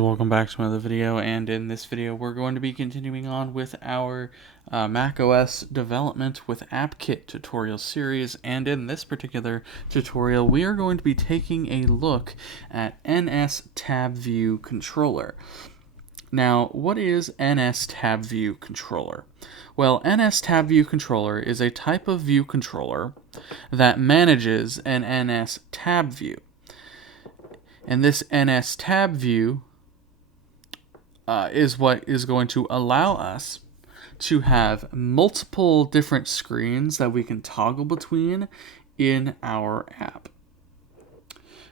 Welcome back to another video, and in this video we're going to be continuing on with our macOS development with AppKit tutorial series, and in this particular tutorial we are going to be taking a look at NSTabViewController. Now, what is NSTabViewController? Well, NSTabViewController is a type of view controller that manages an NSTab view. And this NSTab view is what is going to allow us to have multiple different screens that we can toggle between in our app.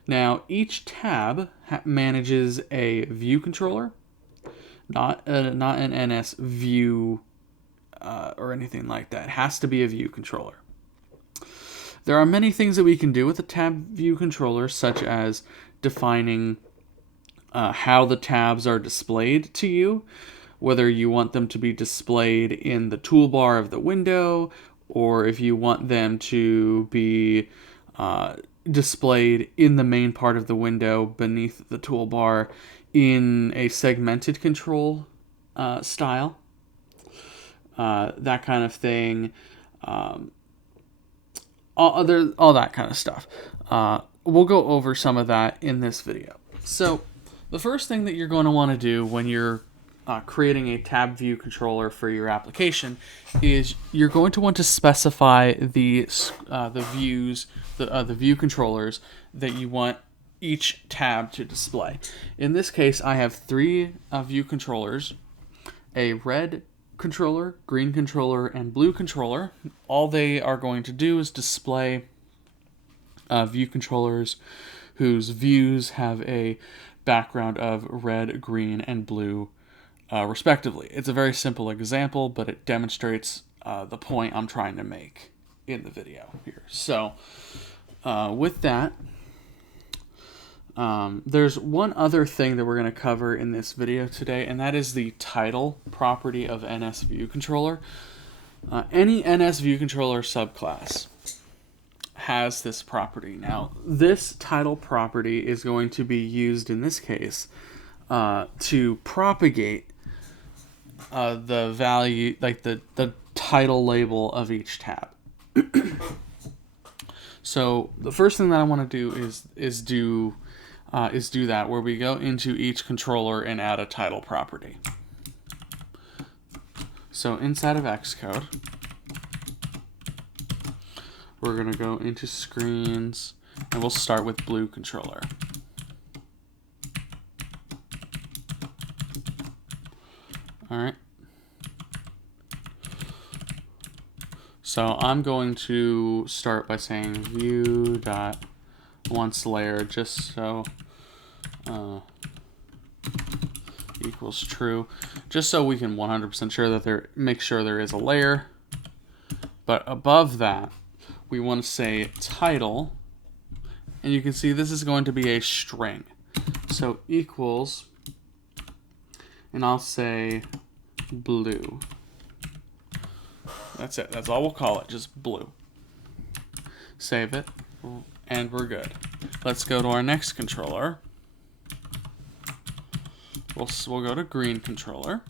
Now, each tab manages a view controller, not an NS view or anything like that. It has to be a view controller. There are many things that we can do with a tab view controller, such as defining how the tabs are displayed to you, whether you want them to be displayed in the toolbar of the window, or if you want them to be displayed in the main part of the window beneath the toolbar in a segmented control style, that kind of thing, all that kind of stuff. We'll go over some of that in this video. So the first thing that you're going to want to do when you're creating a tab view controller for your application is you're going to want to specify the views, the view controllers that you want each tab to display. In this case, I have three view controllers: a red controller, green controller, and blue controller. All they are going to do is display view controllers whose views have a background of red, green, and blue, respectively. It's a very simple example, but it demonstrates the point I'm trying to make in the video here. So, with that, there's one other thing that we're going to cover in this video today, and that is the title property of NSViewController. Any NSViewController subclass has this property. Now, this title property is going to be used in this case to propagate the value, like the title label of each tab. So the first thing that I want to do is do that, where we go into each controller and add a title property. So inside of Xcode, we're going to go into screens, and we'll start with blue controller. All right. So I'm going to start by saying view.onceLayer, just so equals true, just so we can 100% sure that make sure there is a layer. But above that, we want to say title, and you can see this is going to be a string. So equals, and I'll say blue. That's it. That's all we'll call it, just blue. Save it, and we're good. Let's go to our next controller. We'll go to green controller.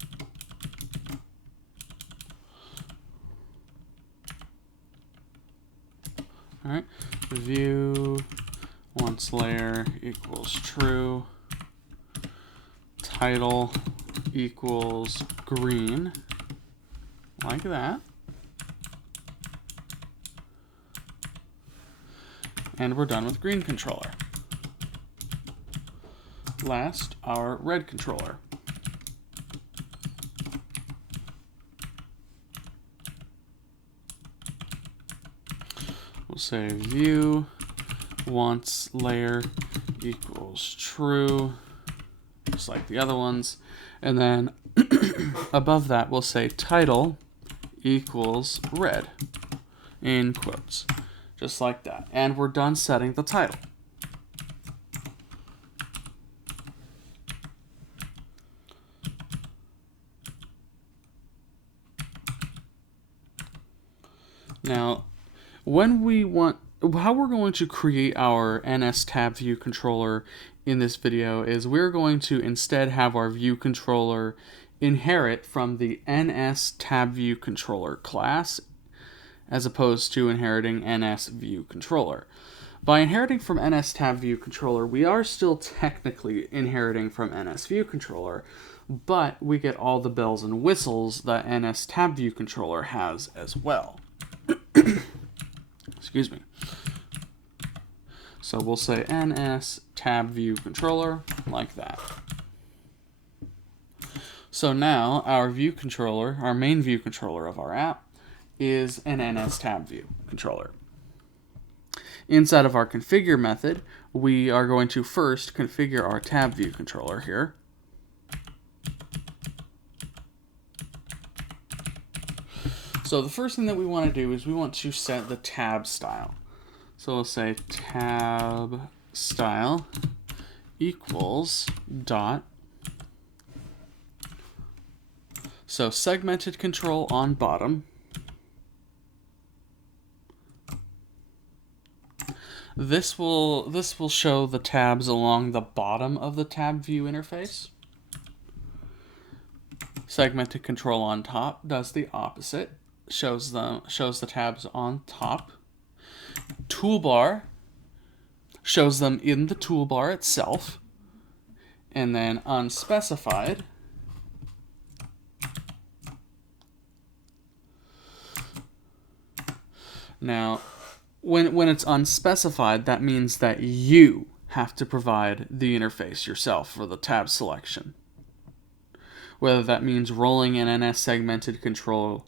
All right, view once layer equals true, title equals green, like that, and we're done with green controller. Last, our red controller. We'll say view once layer equals true, just like the other ones. And then above that, we'll say title equals red, in quotes, just like that. And we're done setting the title. Now, when we want, how we're going to create our NSTabViewController in this video is we're going to instead have our view controller inherit from the NSTabViewController class as opposed to inheriting NSViewController. By inheriting from NSTabViewController, we are still technically inheriting from NSViewController, but we get all the bells and whistles that NSTabViewController has as well. Excuse me. So we'll say NSTabViewController like that. So now our view controller, our main view controller of our app, is an NSTabViewController. Inside of our configure method, we are going to first configure our TabViewController here. So the first thing that we want to do is we want to set the tab style. So we'll say tab style equals dot. So segmented control on bottom. This will show the tabs along the bottom of the tab view interface. Segmented control on top does the opposite. Shows the tabs on top. Toolbar shows them in the toolbar itself. And then unspecified now when it's unspecified, that means that you have to provide the interface yourself for the tab selection. Whether that means rolling an NS segmented control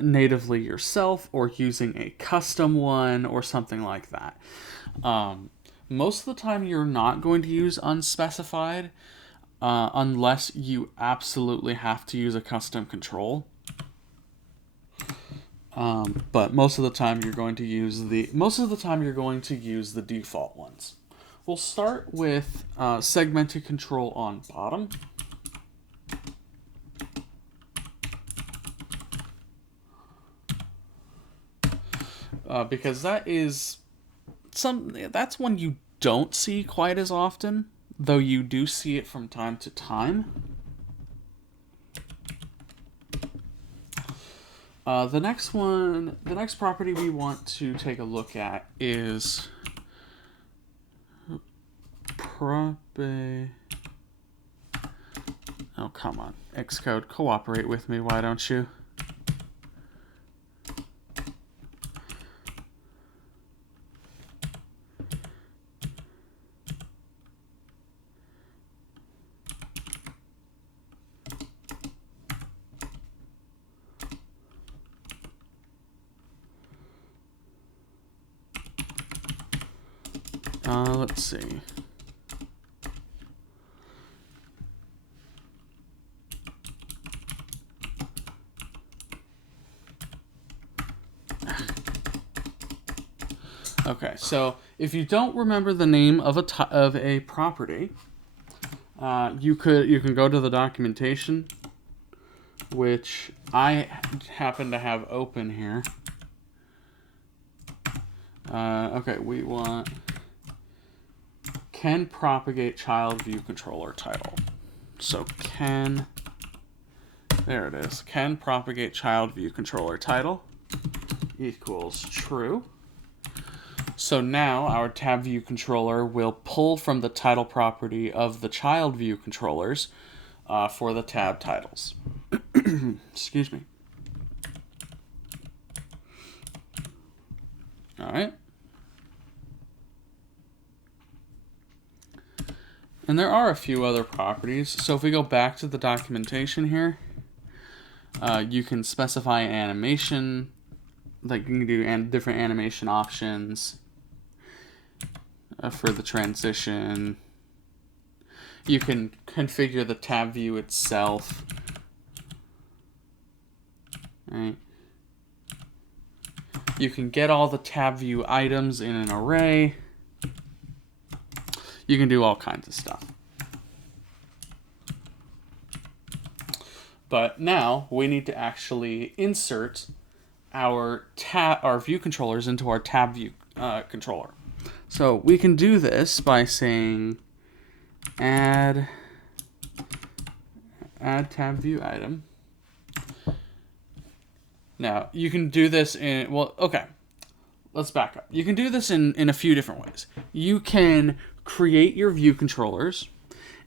natively yourself or using a custom one or something like that. Most of the time you're not going to use unspecified unless you absolutely have to use a custom control. But most of the time you're going to use the default ones. We'll start with segmented control on bottom. Because that's one you don't see quite as often, though you do see it from time to time. The next property we want to take a look at is oh, come on, Xcode, cooperate with me, why don't you? Let's see. Okay, so if you don't remember the name of a property, you can go to the documentation, which I happen to have open here. Okay, we want can propagate child view controller title. So there it is. Can propagate child view controller title equals true. So now our tab view controller will pull from the title property of the child view controllers for the tab titles. Excuse me. All right. And there are a few other properties. So if we go back to the documentation here, you can specify animation, like you can do different animation options for the transition. You can configure the tab view itself. Right. You can get all the tab view items in an array. You can do all kinds of stuff. But now we need to actually insert our view controllers into our tab view controller. So we can do this by saying add tab view item. Now you can do this in, well, okay, let's back up. You can do this in a few different ways. You can create your view controllers,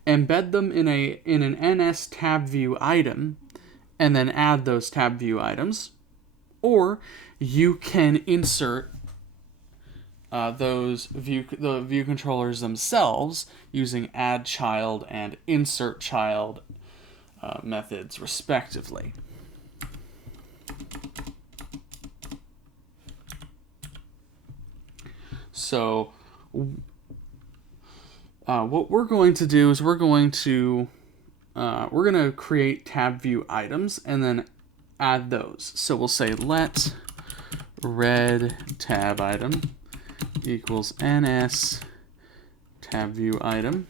embed them in an NSTabView item, and then add those tab view items. Or you can insert the view controllers themselves using add child and insert child methods respectively. So what we're going to do is we're going to create tab view items and then add those. So we'll say let red tab item equals NS tab view item,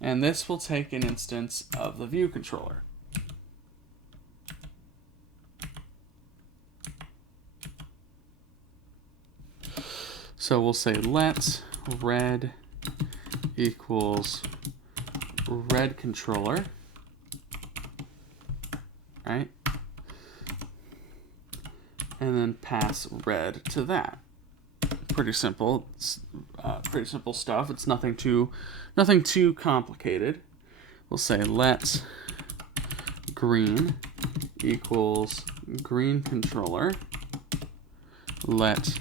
and this will take an instance of the view controller. So we'll say let red equals red controller, right? And then pass red to that. Pretty simple. It's pretty simple stuff. It's nothing too complicated. We'll say let green equals green controller. Let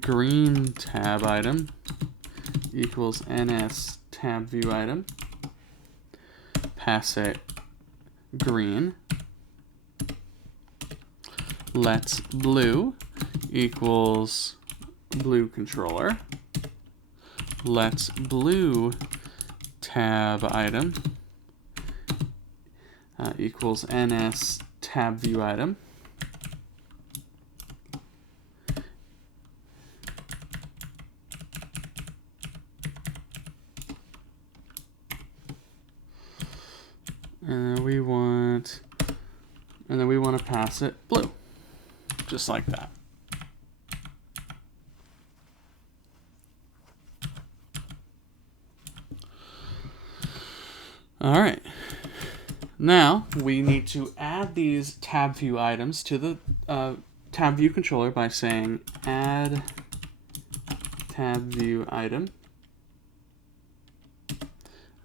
green tab item equals NS tab view item. Pass it green. Let blue equals blue controller. Let blue tab item equals NS tab view item. And then we want to pass it blue, just like that. All right. Now we need to add these tab view items to the tab view controller by saying add tab view item.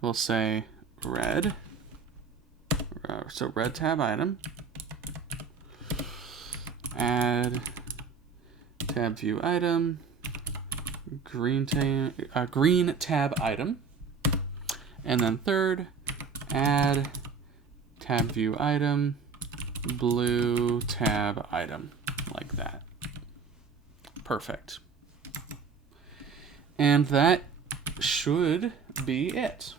We'll say red. So red tab item, add tab view item, green tab item, and then third, add tab view item, blue tab item, like that. Perfect. And that should be it.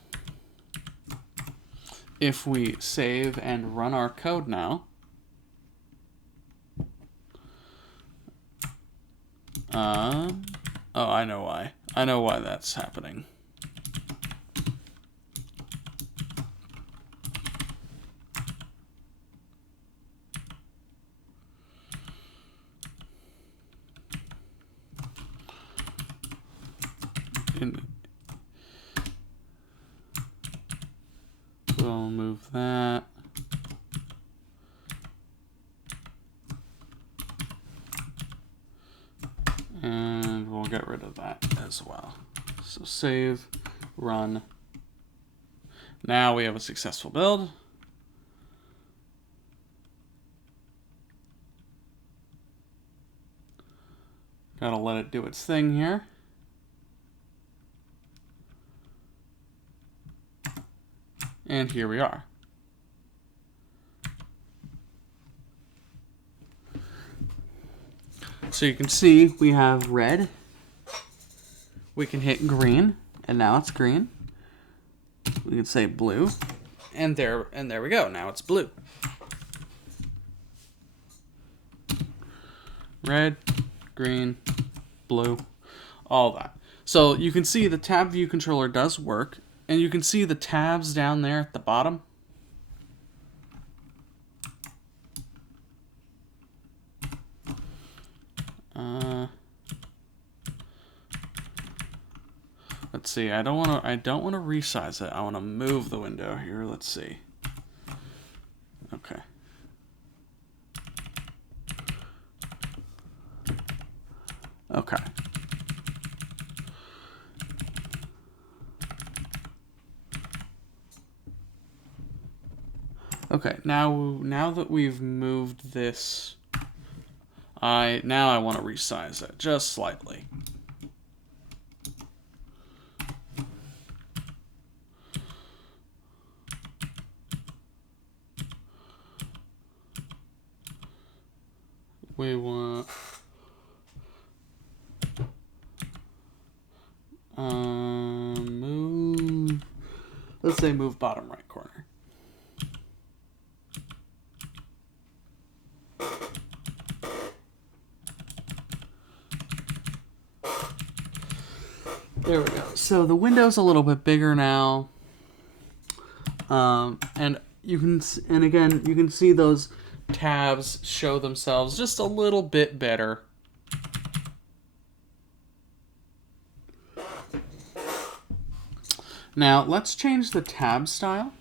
If we save and run our code now, oh, I know why. I know why that's happening. We'll move that. And we'll get rid of that as well. So save, run. Now we have a successful build. Gotta let it do its thing here. And here we are. So you can see we have red. We can hit green, and now it's green. We can say blue, and there we go. Now it's blue. Red, green, blue, all that. So you can see the tab view controller does work. And you can see the tabs down there at the bottom. Let's see. I don't want to resize it. I want to move the window here. Let's see. Okay. Okay. Okay. Now that we've moved this, now I want to resize it just slightly. We want move. Let's say move bottom right corner. There we go. So the window's a little bit bigger now, and again you can see those tabs show themselves just a little bit better. Now let's change the tab style.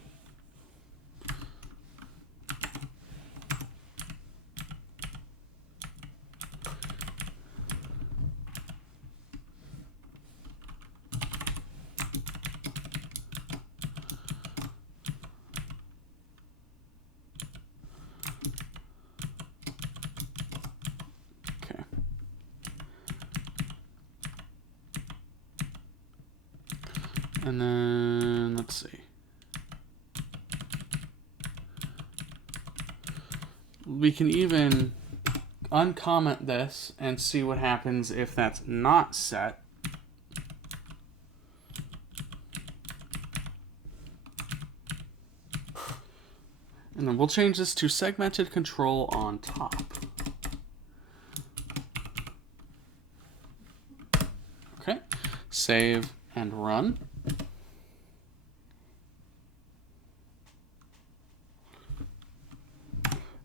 And then, let's see. We can even uncomment this and see what happens if that's not set. And then we'll change this to segmented control on top. Okay, save and run.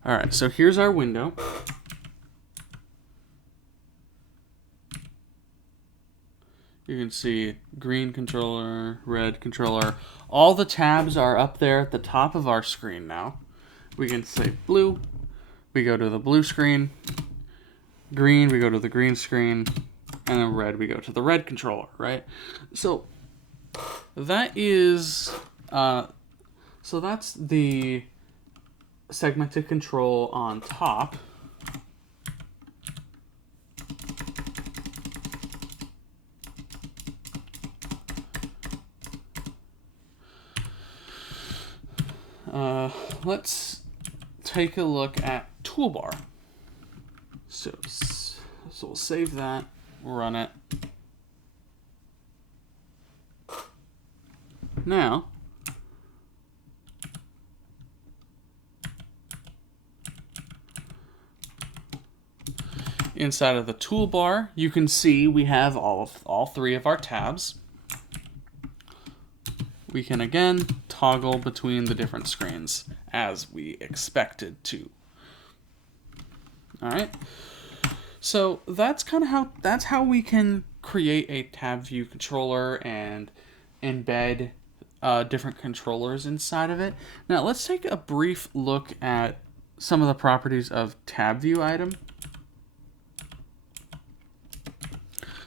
All right, so here's our window. You can see green controller, red controller. All the tabs are up there at the top of our screen now. We can say blue, we go to the blue screen. Green, we go to the green screen. And then red, we go to the red controller, right? So that is, so that's the segmented control on top. Let's take a look at toolbar. So we'll save that, run it. Now, inside of the toolbar, you can see we have all three of our tabs. We can again toggle between the different screens as we expected to. All right. So that's kind of how we can create a tab view controller and embed different controllers inside of it. Now let's take a brief look at some of the properties of tab view item.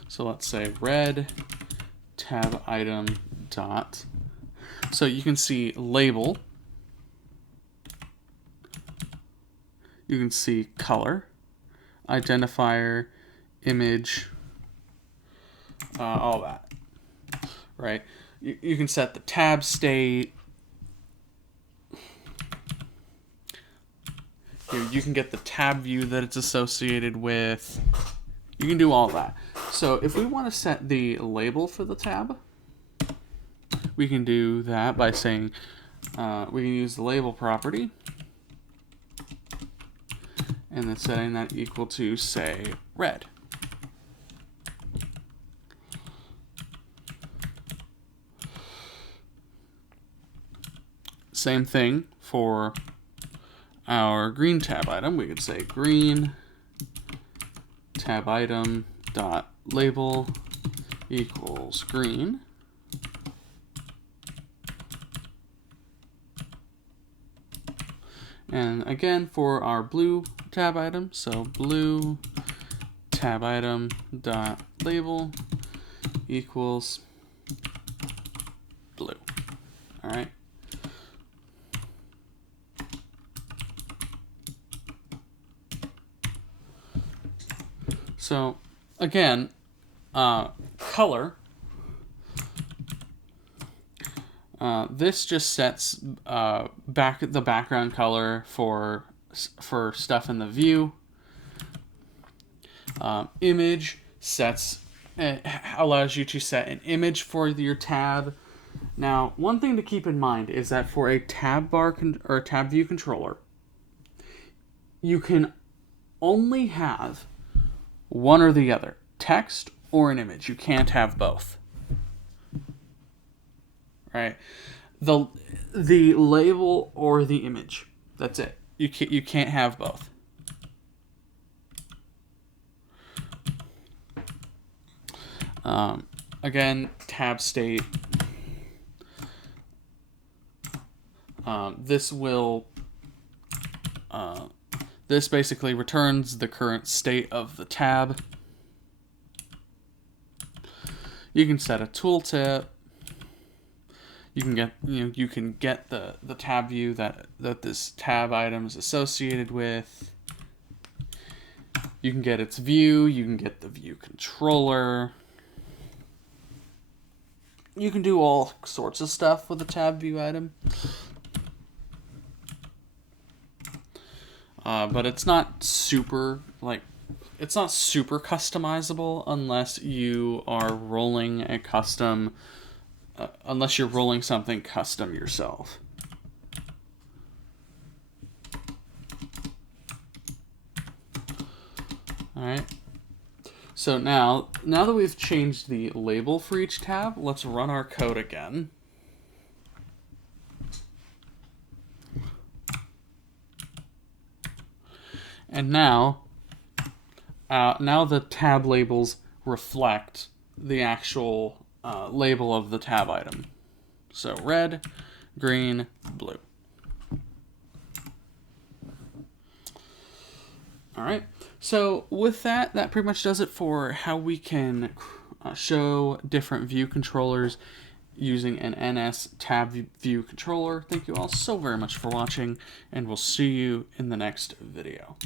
So let's say red tab item dot. So you can see label. You can see color, identifier, image, all that, right? You can set the tab state. You can get the tab view that it's associated with. You can do all that. So if we want to set the label for the tab, we can do that by saying we can use the label property and then setting that equal to, say, red. Same thing for our green tab item. We could say green tab item dot label equals green. And again, for our blue tab item, so blue tab item dot label equals blue. All right. So again, color. This just sets the background color for stuff in the view. Image allows you to set an image for your tab. Now, one thing to keep in mind is that for a tab bar or a tab view controller, you can only have one or the other, text or an image. You can't have both. Right? The label or the image. That's it. You can't have both. Again, tab state. This basically returns the current state of the tab. You can set a tooltip. You can get the tab view that this tab item is associated with. You can get its view. You can get the view controller. You can do all sorts of stuff with the tab view item. But it's not super customizable unless you are rolling a custom, unless you're rolling something custom yourself. All right. So now that we've changed the label for each tab, let's run our code again. And now the tab labels reflect the actual label of the tab item. So red, green, blue. All right. So with that pretty much does it for how we can show different view controllers using an NSTabViewController. Thank you all so very much for watching, and we'll see you in the next video.